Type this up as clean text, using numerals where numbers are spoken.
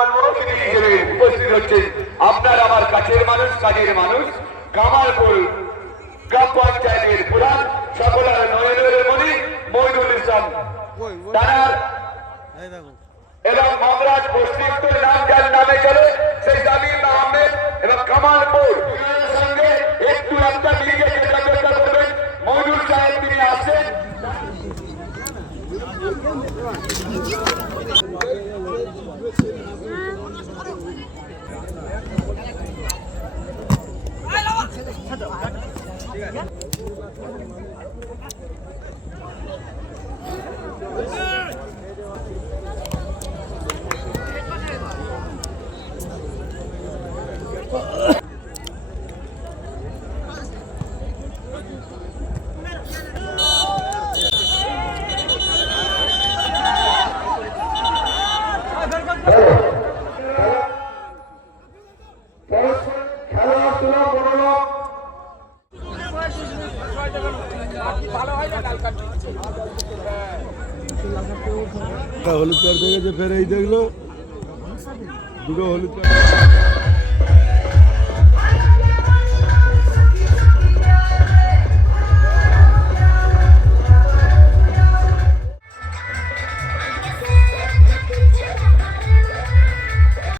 অতিথি হিসেবে উপস্থিত হচ্ছেন আপনার আমার কাছের মানুষ, কাজের মানুষ, কামালপুর গ্রাম পঞ্চায়েতের প্রধান সকলের নয়নের মণি মইনুল ইসলাম তানার এবং মগরাজ পশ্চিমপুর নাম যার নামে চলে সেই জামিল আহমেদ এবং কামালপুর সঙ্গে একটু একটা মিলিয়ে চেষ্টা করবেন। মইনুল সাহেব তিনি আসছেন। হলুদ কার্ড দেখেছে, ফের এই দেখলো দুটো হলুদ কার্ড।